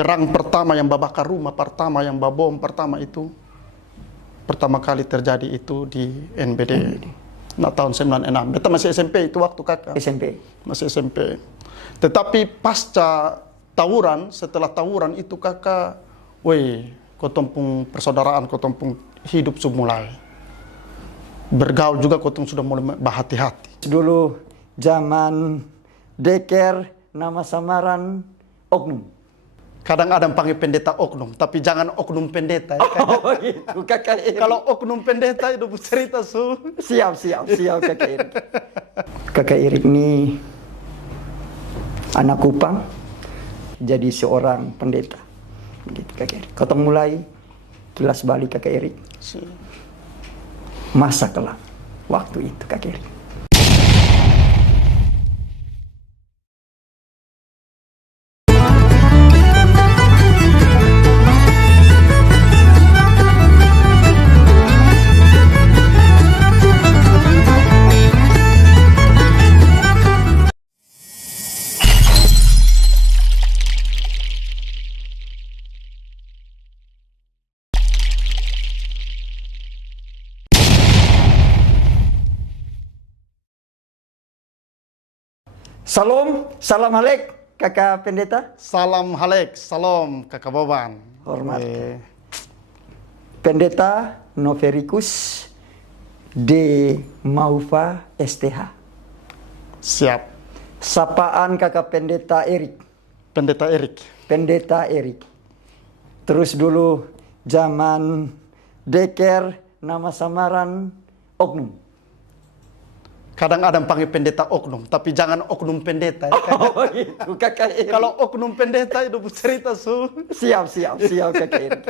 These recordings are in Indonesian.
Perang pertama yang babakar rumah pertama, yang babom pertama itu pertama kali terjadi itu di NBD. Nah, tahun 96. Beta masih SMP itu waktu kakak. SMP. Masih SMP. Tetapi pasca tawuran, setelah tawuran itu kakak, kotompung persaudaraan, kotompung hidup sudah mulai bergaul juga, kotong sudah mulai berhati-hati. Dulu zaman deker nama samaran oknum. Kadang ada yang panggil pendeta oknum, tapi jangan oknum pendeta. Ya, oh gitu, kakak Erik. Kalau oknum pendeta itu cerita Siap kakak Erik. Kakak Erik ini anak Kupang, jadi seorang pendeta. Begitu kakak Erik. Kotong mulai kilas balik kakak Erik. Masa kelam waktu itu kakak Erik. Salam halek kakak pendeta. Salam halek, salam kakak Boban. Hormat. Pendeta Noverikus de Maufa STH. Siap. Sapaan kakak pendeta Erik. Pendeta Erik. Pendeta Erik. Terus dulu zaman deker nama samaran oknum. Kadang ada yang panggil pendeta oknum, tapi jangan oknum pendeta. Ya, oh gitu, kakak Erik. Kalau oknum pendeta itu cerita Siap kakak Erik.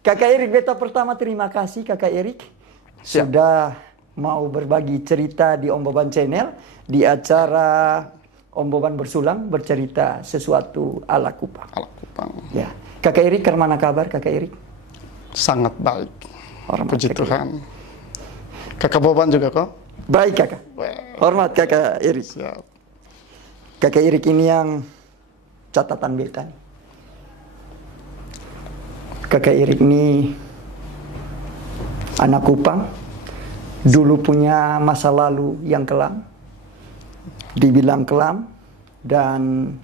Kakak Erik, beta pertama terima kasih kakak Erik. Sudah mau berbagi cerita di Om Boban Channel, di acara Om Boban Bersulang, bercerita sesuatu ala Kupang. Ala Kupang. Ya, kakak Erik, kemana kabar kakak Erik? Sangat baik. Puji kakak Tuhan. Kakak Boban juga kok? Baik kakak. Hormat kakak Erik. Siap. Kakak Erik ini yang catatan beta. Kakak Erik ini anak Kupang, dulu punya masa lalu yang kelam, dibilang kelam, dan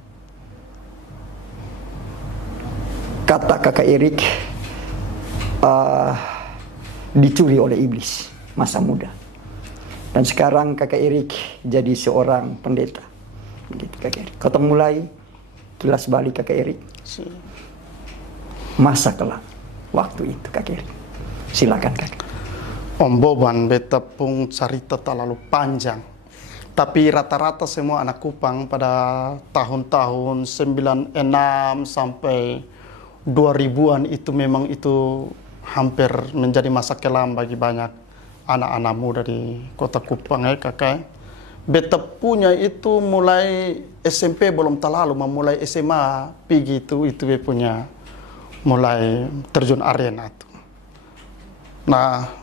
kata kakak Erik dicuri oleh iblis masa muda. Dan sekarang kakak Erik jadi seorang pendeta. Begitu kakak Erik. Kotong mulai kilas balik kakak Erik. Masa kelam waktu itu kakak Erik. Silakan kakak. Om Boban beta pun cerita terlalu panjang. Tapi rata-rata semua anak Kupang pada tahun-tahun 96 sampai 2000-an itu memang itu hampir menjadi masa kelam bagi banyak anak-anak muda di kota Kupang ya kakak. Beta punya itu mulai SMP belum terlalu, memulai SMA pergi itu dia punya mulai terjun arena tuh. Nah,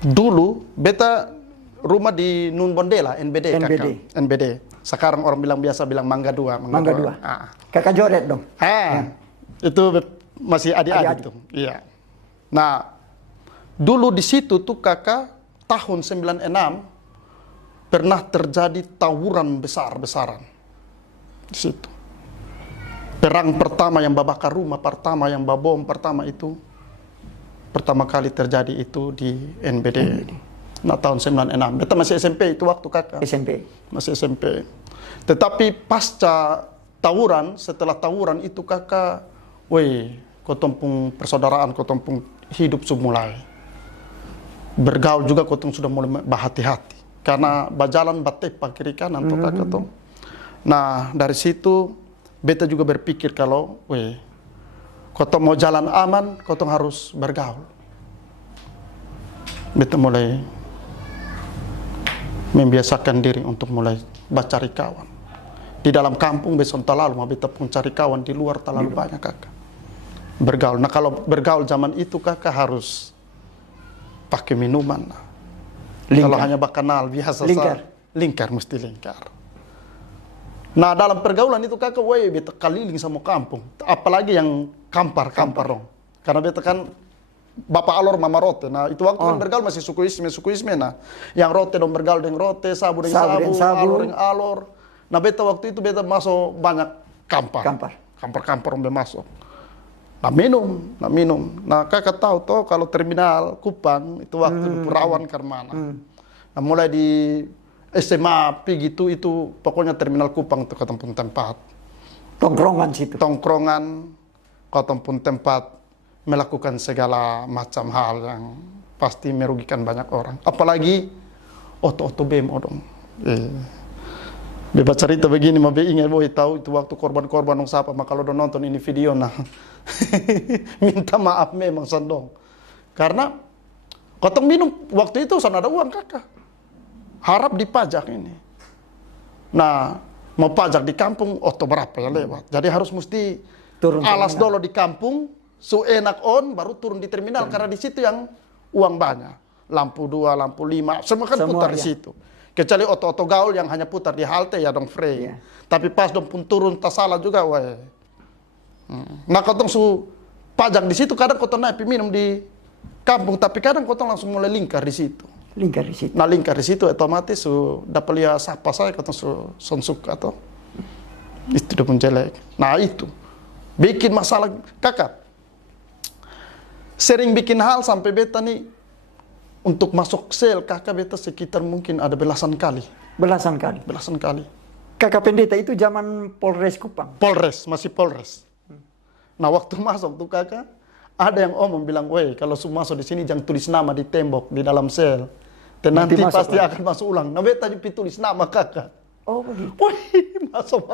dulu beta rumah di Nun Bondela, NBD kakak. NBD. Sekarang orang biasa bilang Mangga 2. Mangga 2. Kakak joret dong. Itu masih adik-adik tuh. Iya. Nah, dulu di situ tuh kakak tahun 96 pernah terjadi tawuran besar-besaran di situ. Perang pertama yang babakar rumah pertama, yang babom pertama itu pertama kali terjadi itu di NBD. Nah, tahun 96. Beta masih SMP itu waktu kakak. SMP. Masih SMP. Tetapi pasca tawuran, setelah tawuran itu kakak, kotompung persaudaraan, kotompung hidup sudah mulai bergaul juga, kotong sudah mulai berhati-hati karena berjalan batepa kiri kanan tuh kakak tuh. Nah, dari situ beta juga berpikir kalau kotong mau jalan aman, kotong harus bergaul. Beta mulai membiasakan diri untuk mulai cari kawan. Di dalam kampung besok lalu beta pun cari kawan, di luar terlalu banyak kakak. Bergaul. Nah, kalau bergaul zaman itu kakak harus pakai minuman. Kalau hanya bakenal biasa lingkar. Lingkar, mesti lingkar. Nah dalam pergaulan itu kakak, woi beta keliling sama kampung. Apalagi yang kampar dong. Karena beta kan bapak alor mama rote. Nah itu waktu kan bergaul masih suku isme. Nah yang rote dong bergaul dengan rote, sabu dengan sabu, alor dengan alor. Nah beta waktu itu beta masuk banyak kampar dong masuk. Nah minum. Nah kakak tahu toh kalau terminal Kupang itu waktu di Purawan Karmana. Nah mulai di SMA pergi itu pokoknya terminal Kupang itu ketemu tempat. Tongkrongan situ. Tongkrongan, ketemu tempat melakukan segala macam hal yang pasti merugikan banyak orang. Apalagi oto-oto bemo dong. Bebas cerita begini, mau ingat boy tahu itu waktu korban-korban dong siapa. Maka kalau udah nonton ini video nah minta maaf memang sandong. Karena kotong minum waktu itu sana ada uang kakak. Harap dipajak ini. Nah, mau pajak di kampung, oto berapa ya lewat. Jadi harus mesti turun alas dulu di kampung, enak on, baru turun di terminal. Karena di situ yang uang banyak. Lampu 2, lampu 5, semua kan putar di situ. Kecuali oto-oto gaul yang hanya putar di halte ya dong free. Tapi pas dong pun turun tak salah juga wae. Nah, kotong pajak di situ kadang kotong naik minum di kampung, tapi kadang kotong langsung mulai lingkar di situ. Nah lingkar di situ otomatis dapat lihat siapa saya kata sonsuk atau itu udah pun jelek. Nah itu bikin masalah kakak. Sering bikin hal sampai beta nih untuk masuk sel kakak beta sekitar mungkin ada belasan kali. Belasan kali. Kakak pendeta itu zaman Polres Kupang. Masih Polres. Nah waktu masuk tuh kakak ada yang omong bilang, weh kalau masuk di sini jangan tulis nama di tembok di dalam sel. Dan nanti pasti akan masuk ulang. Nah beta tulis nama kakak. Oh begitu. Wih, masuk.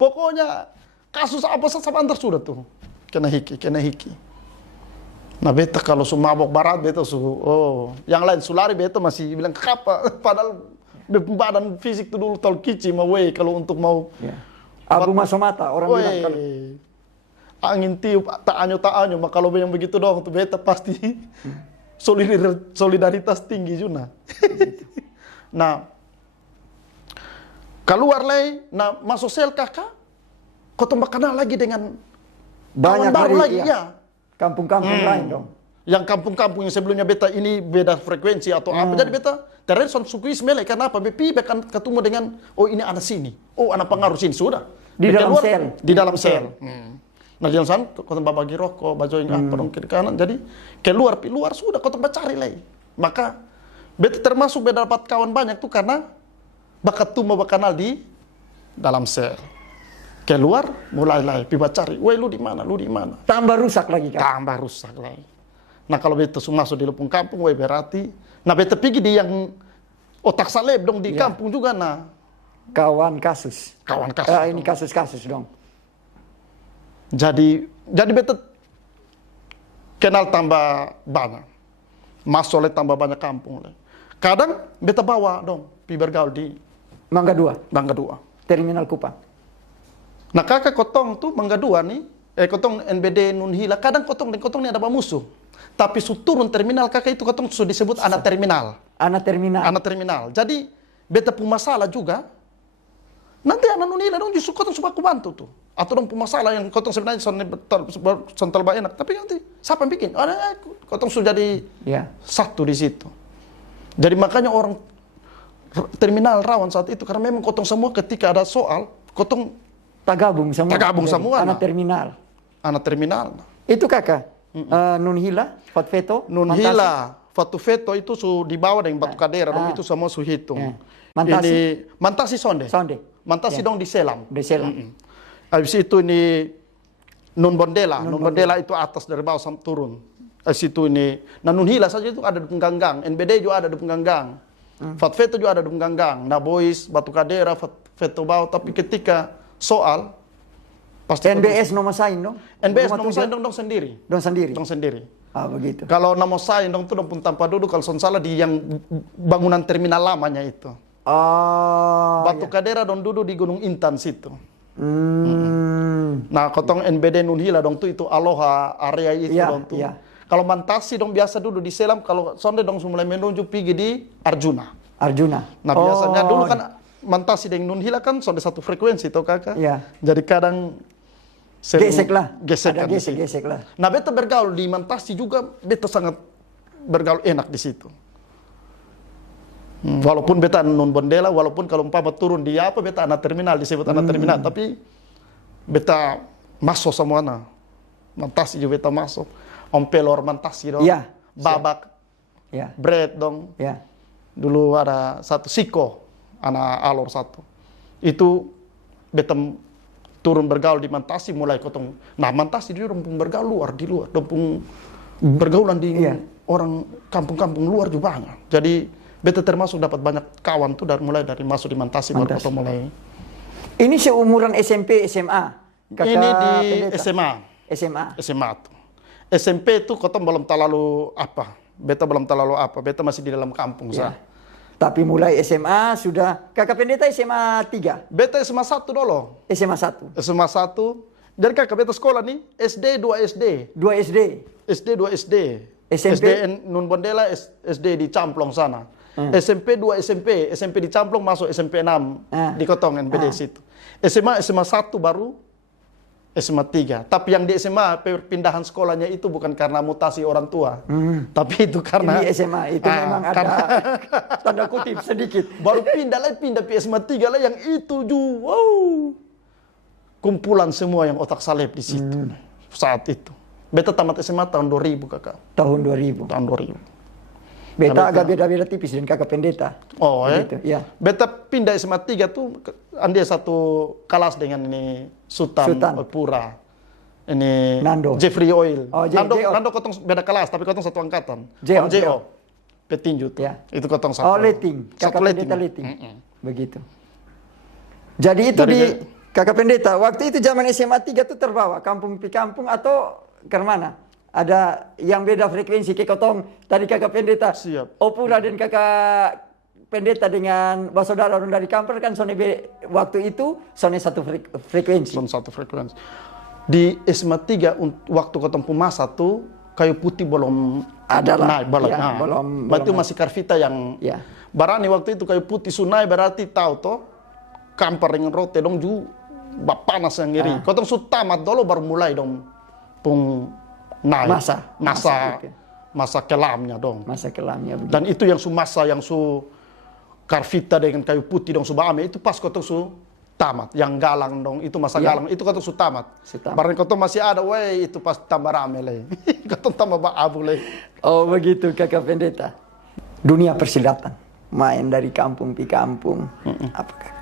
Pokoknya kasus apa saja antar sudah tuh. Kena hiki. Nah beta kalau mabok barat beta yang lain sulari beta masih bilang kapa. Padahal badan fisik tuh dulu tol kici weh kalau untuk mau. Abu masuk mata orang bilang kalau angin tiup tak anyo maka kalau yang begitu doang tuh beta pasti solidaritas tinggi juga. Nah, keluar lagi, nah masuk sel kakak, kotong kenal lagi dengan banyak baru lagi ya. Kampung-kampung lain dong. Yang kampung-kampung yang sebelumnya beta ini beda frekuensi atau apa, jadi beta terus suku Ismail karena apa? Bepi bahkan ketemu dengan ini anak sini, anak pengaruh sini sudah. Di dalam sel. Nah jangan sana kau tempat bagi rokok, baju yang apa dong kiri kanan. Jadi keluar sudah kau tempat cari lagi. Maka beta termasuk beta dapat kawan banyak tuh karena bakat tuh mau kenal di dalam sel. Keluar mulai lagi piba cari. Weh lu di mana? Tambah rusak lagi kan? Tambah rusak lagi. Nah kalau beta masuk di lupung kampung, weh berarti. Nah beta pergi di yang otak saleb dong di kampung juga nah. Kawan kasus. Ini kasus-kasus dong. Jadi beta kenal tambah banyak. Masuk tambah banyak kampung. Kadang beta bawa dong pi bergaul di Mangga 2. Terminal Kupang. Nah kakak kotong tuh Mangga 2 nih, kotong NBD Nunhila, kadang kotong ini ada musuh. Tapi turun terminal kakak itu kotong sudah disebut anak terminal. Anak terminal. Jadi beta pun masalah juga. Nanti anak Nunhila dong justru kotong suka aku bantu tuh. Atau dong masalah yang kotong sebenarnya sontel enak, tapi nanti siapa yang bikin? Kotong sudah jadi satu di situ. Jadi makanya orang terminal rawan saat itu karena memang kotong semua ketika ada soal kotong gabung semua. Anak terminal. Itu kakak. Nunhila, Fatfeto, Fatufeto itu dibawa dengan Batu Kadera, dong itu semua hitung. Mantasi sonde. Mantasi dong di Selam. Habis itu ini Nun Bondela itu atas dari bawah sampai turun. Habis itu ini, Nunhila saja itu ada di pengganggang, NBD juga ada di pengganggang, Fatfeto juga ada di pengganggang, Boys, Batu Kadera, Fatfeto bawah. Tapi ketika soal, pasti NBS nomor sain dong? NBS nomor sain dong sendiri. Dong sendiri. Begitu. Kalau nomor sain dong tuh pun tanpa duduk kalau salah di yang bangunan terminal lamanya itu. Batu Kadera dong duduk di Gunung Intan situ. Nah, kotong NBD Nunhila dong tuh itu Aloha area itu dong tuh. Kalau Mantasi dong biasa duduk di Selam, kalau sonde dong mulai menuju pergi di Arjuna. Nah, biasanya dulu kan Mantasi dengan Nunhila kan sudah satu frekuensi toh kakak. Ya. Jadi kadang sering Gesek lah. gesekan Ada di situ. gesek-gesek lah. Nah beta bergaul di Mantasi juga, beta sangat bergaul enak di situ. Walaupun beta non bondela, walaupun kalau umpama turun di apa beta anak terminal disebut anak terminal, tapi beta masuk semuanya. Mantasi juga beta masuk. Ompelor Mantasi dong. Iya. Babak, Ya. bread dong. Ya. Dulu ada satu Siko, anak alor satu. Itu beta turun bergaul di Mantasi mulai kotong. Nah Mantasi dia orang bergaul luar di luar, dong bergaulan di Iya. orang kampung-kampung luar juga banyak. Jadi beta termasuk dapat banyak kawan tuh mulai dari masuk di Mantasi baru Mantasi. kotong mulai. Ini seumuran SMP, SMA. Kakak Ini di pendeta. SMA, SMA. SMA tuh. SMP tuh kotong belum terlalu apa. Beta belum terlalu apa. Beta masih di dalam kampung Ya. sah. Tapi mulai SMA sudah, kakak pendeta SMA 3, Beta SMA 1 dulu. SMA 1, SMA 1. Jadi kakak beta sekolah nih SD 2 SD. 2 SD, SD 2 SD. SMP? SDN Nun Bondela SD di Camplong sana. SMP 2 SMP. SMP di Camplong masuk SMP 6 di Kotong NBD situ. SMA 1 baru SMA 3. Tapi yang di SMA perpindahan sekolahnya itu bukan karena mutasi orang tua. Tapi itu karena di SMA itu memang ada tanda kutip sedikit. baru pindah ke SMA 3 lah yang itu juga. Wow. Kumpulan semua yang otak salep di situ saat itu. Beta tamat SMA tahun 2000 kakak. Tahun 2000. Tahun 2000. Beta agak beda-beda tipis dengan kakak pendeta. Oh Begitu, ya. Beta pindah SMA 3 tuh, dia satu kelas dengan ini Sultan. Pura. Ini Nando. Jeffrey Oil. Oh, Nando kotong beda kelas, tapi kotong satu angkatan. Jo. Om Jo. Petinju tuh. Ya. Itu kotong satu. Oh, leting. Satu Kakak leting. pendeta leting. Begitu. Jadi itu di kakak pendeta, waktu itu zaman SMA 3 tuh terbawa kampung pi kampung atau ke mana? Ada yang beda frekuensi kayak kotong tadi kakak pendeta. Siap. Opura dan kakak pendeta dengan saudara orang dari Kamper kan waktu itu sone satu frekuensi. Satu frekuensi. Di SMA 3 waktu kotong Pumasa tuh kayu putih belum Ada lah. naik belum. Ya, Nah, belum berarti masih Karvita yang Ya. Barani waktu itu kayu putih sunai berarti tahu toh Kamper dengan rote dong ju panas yang ngiri. Kotong su tamat dulu baru mulai dong pung naik. Masa kelamnya dong. Masa kelamnya begitu. Dan itu yang su masa yang su Karvita dengan kayu putih dong su baame itu pas kotong su tamat. Yang galang dong itu masa galang itu kotong su tamat. Barang kotong masih ada, weh itu pas tambah rame leh. Kotong tambah abu leh. Oh begitu kakak pendeta. Dunia persilatan, main dari kampung pi kampung. Apakah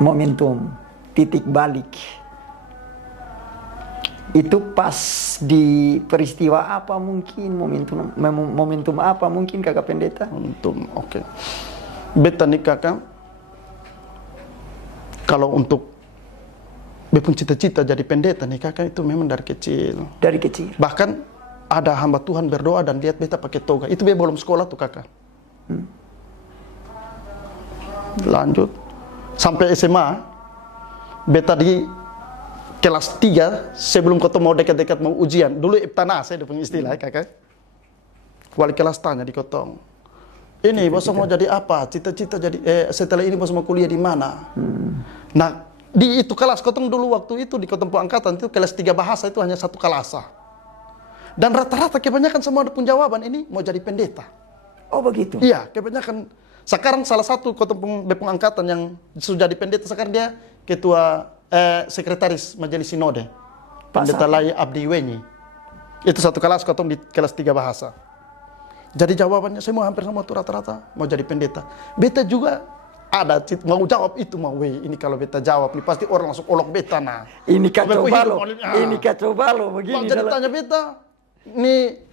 momentum titik balik itu pas di peristiwa apa mungkin momentum apa mungkin kakak pendeta? Momentum, oke. Beta nih kakak, kalau untuk bepun cita-cita jadi pendeta nih kakak itu memang dari kecil. Dari kecil. Bahkan ada hamba Tuhan berdoa dan lihat beta pakai toga. Itu beta belum sekolah tuh kakak. Lanjut sampai SMA, beta di kelas 3 sebelum kota mau dekat-dekat mau ujian. Dulu ibtana saya punya istilah kakak. Wali kelas tanya di kotong. Ini bos mau jadi apa? Cita-cita jadi setelah ini bos mau kuliah di mana? Nah, di itu kelas kotong dulu waktu itu di kotong angkatan itu kelas 3 bahasa itu hanya satu kelas. Dan rata-rata kebanyakan semua ada pun jawaban ini mau jadi pendeta. Oh begitu. Iya, kebanyakan. Sekarang salah satu kotong bepung angkatan yang sudah jadi pendeta sekarang dia ketua sekretaris majelis sinode. Pendeta Lai Abdi Wenyi. Itu satu kelas kotong di kelas 3 bahasa. Jadi jawabannya semua hampir semua tuh rata-rata mau jadi pendeta. Beta juga ada mau jawab itu mau ini kalau beta jawab nih pasti orang langsung olok beta nah. Ini kacau balau. Ini kacau balau begini. Jadi tanya beta, nih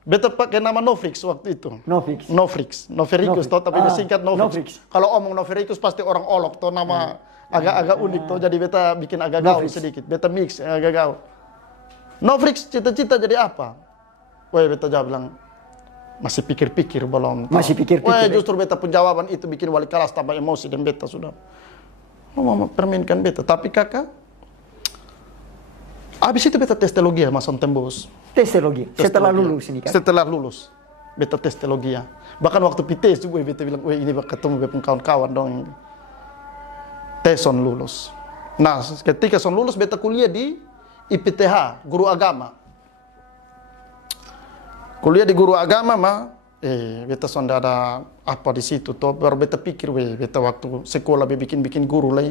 beta pakai nama Novix waktu itu. Novericus toh tapi disingkat Novix. Kalau omong Novericus pasti orang olok toh nama agak-agak unik toh jadi beta bikin agak gaul sedikit. Beta mix agak gaul. Novix cita-cita jadi apa? Wah beta jawab bilang masih pikir-pikir belum. Masih pikir-pikir. Wah justru beta pun jawaban itu bikin wali kelas tambah emosi dan beta sudah mau permainkan beta. Tapi kakak, habis itu beta tes teologi mas tembus. Tes teologi. Setelah lulus ini kan? Setelah lulus, beta tes teologi. Bahkan waktu pites juga beta bilang, wah ini ketemu beta kawan-kawan dong. tes son lulus. Nah, ketika son lulus beta kuliah di IPTH, guru agama. Kuliah di guru agama mah, beta son ada apa di situ toh, baru beta pikir beta waktu sekolah bikin guru lah.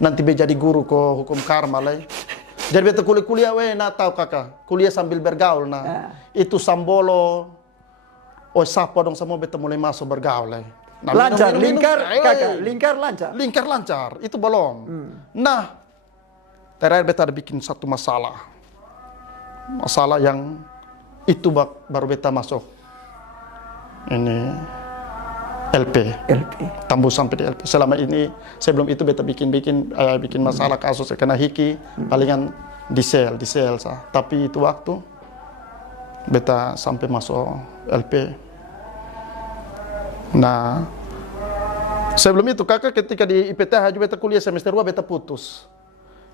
Nanti be jadi guru ko hukum karma lah. Jadi beta kuliah nah tahu kakak, kuliah sambil bergaul nah. Itu Sambolo, siapa dong semua beta mulai masuk bergaul lah. Nah, Lancar, minum, lingkar kakak, lingkar lancar. Lingkar lancar, itu belum. Nah, terakhir beta ada bikin satu masalah. Masalah yang itu baru beta masuk. Ini LP. Tembus sampai di LP. Selama ini, sebelum itu beta bikin masalah kasus kena hiki, palingan di sel sah. Tapi itu waktu beta sampai masuk LP. Nah, sebelum itu kakak ketika di IPTH beta kuliah semester 2 beta putus.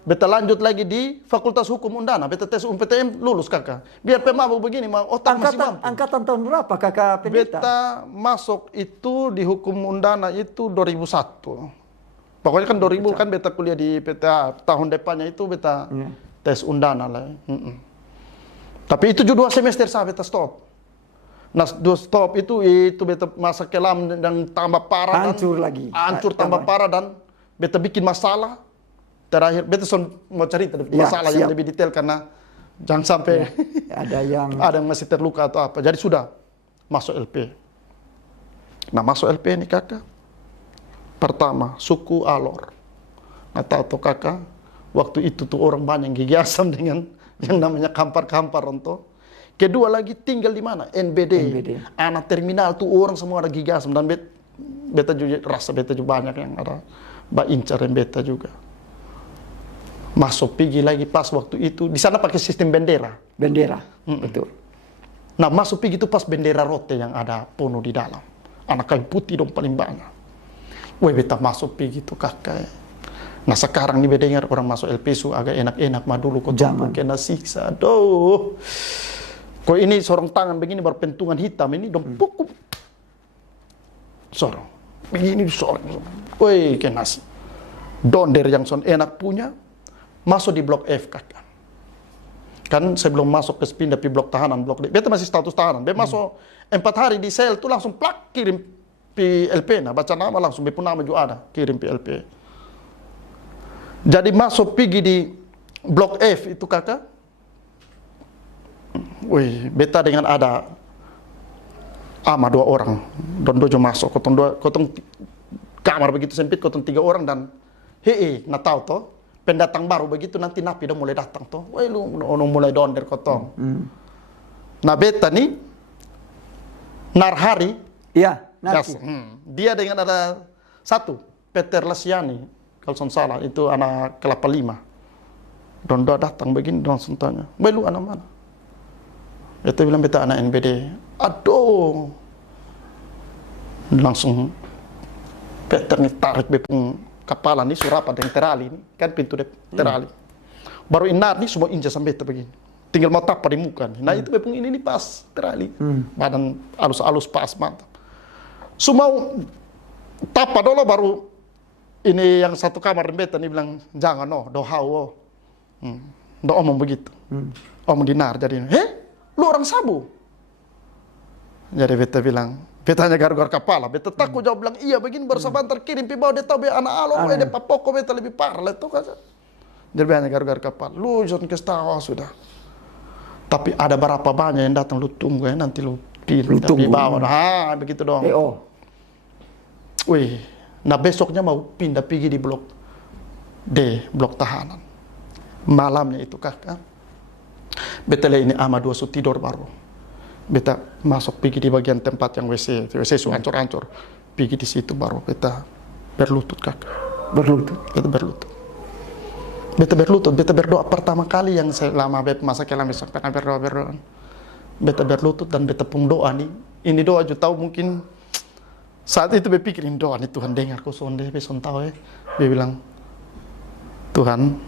Beta lanjut lagi di Fakultas Hukum Undana, beta tes UMPTN lulus kakak. Biar pemabuk begini, otak masih mampu. Angkatan tahun berapa kakak pendeta? Beta masuk itu di Hukum Undana itu 2001. Pokoknya kan 2000 kan beta kuliah di IPTH. Tahun depannya itu beta tes Undana lah. Tapi itu juga 2 semester saya beta stop. Nah, 2 stop itu beta masa kelam dan tambah parah. Hancur lagi. Hancur tambah parah dan beta bikin masalah. Terakhir beta mau cerita masalah yang lebih detail karena jangan sampai ada yang masih terluka atau apa. Jadi sudah masuk LP. Nah, masuk LP ini kakak. Pertama, suku Alor. Nah, tahu kakak, waktu itu tuh orang banyak gigi asam dengan yang namanya kampar-kampar untuk. Kedua lagi tinggal di mana? NBD. Anak terminal tuh orang semua ada gigi asam dan beta juga rasa beta juga banyak yang ada incar beta juga. Masuk pergi lagi pas waktu itu di sana pakai sistem bendera. Betul. Nah, masuk pergi itu pas bendera rote yang ada penuh di dalam. Anak kayu putih dong paling banyak. Beta masuk pergi itu kakak. Nah, sekarang nih beta dengar orang masuk LP su agak enak-enak mah dulu kok jangan kena siksa. Aduh. Kok ini sorong tangan begini baru pentungan hitam ini dong pukul. Sorong. Begini sorong. Kena donder yang son enak punya. Masuk di blok F kakak. Kan sebelum masuk ke pindah di blok tahanan, blok D. Beta masih status tahanan. Beta masuk 4 hari di sel tuh langsung plak kirim pi LP. Nah, baca nama langsung beta nama juga ada kirim pi LP. Jadi masuk pergi di blok F itu kakak. Beta dengan ada ama 2 orang. Don dojo masuk. Kotong kamar begitu sempit, kotong 3 orang dan nah tahu toh. Pendatang baru begitu nanti napi udah mulai datang toh. Lu mulai donder kotong. Nah, beta nih Narhari. Iya, Narhari. Dia dengan ada satu Peter Lesiani kalau saya salah itu anak kelapa 5. Dondo datang begini langsung tanya, lu anak mana? Beta bilang beta anak NBD. Aduh. Langsung Peter nih tarik bepung kepala nih surapan yang terali nih kan pintu terali. Baru inar nih semua injak sampai begini. Tinggal mau tapa di muka nih. Nah, itu bepung ini nih pas terali. Badan alus-alus pas mantap. Semua tapa dulu baru ini yang satu kamar beta nih bilang jangan dohau. Do omong begitu. Omong dinar jadi lu orang Sabu. Jadi beta bilang, betanya gar-gar kepala, beta takut jawab bilang iya begini baru sebentar kirim pi bawa dia tahu be anak alo, dia papoko beta lebih parah itu kan. Jadi betanya gar-gar kepala, lu jangan kestawa sudah. Tapi ada berapa banyak yang datang lu tunggu ya nanti lu tunggu bawa, nah begitu dong. Nah besoknya mau pindah pergi di blok D, blok tahanan. Malamnya itu kakak, beta ini ama 2 su tidur baru. Beta masuk pergi di bagian tempat yang WC su hancur-hancur. Pergi di situ baru beta berlutut kakak. Beta berdoa pertama kali yang selama beta masa kelam besok pernah berdoa. Beta berlutut dan beta pun doa nih. Ini doa juga tahu mungkin saat itu beta pikirin doa nih Tuhan dengar ku sonde besok tahu ya. Dia bilang Tuhan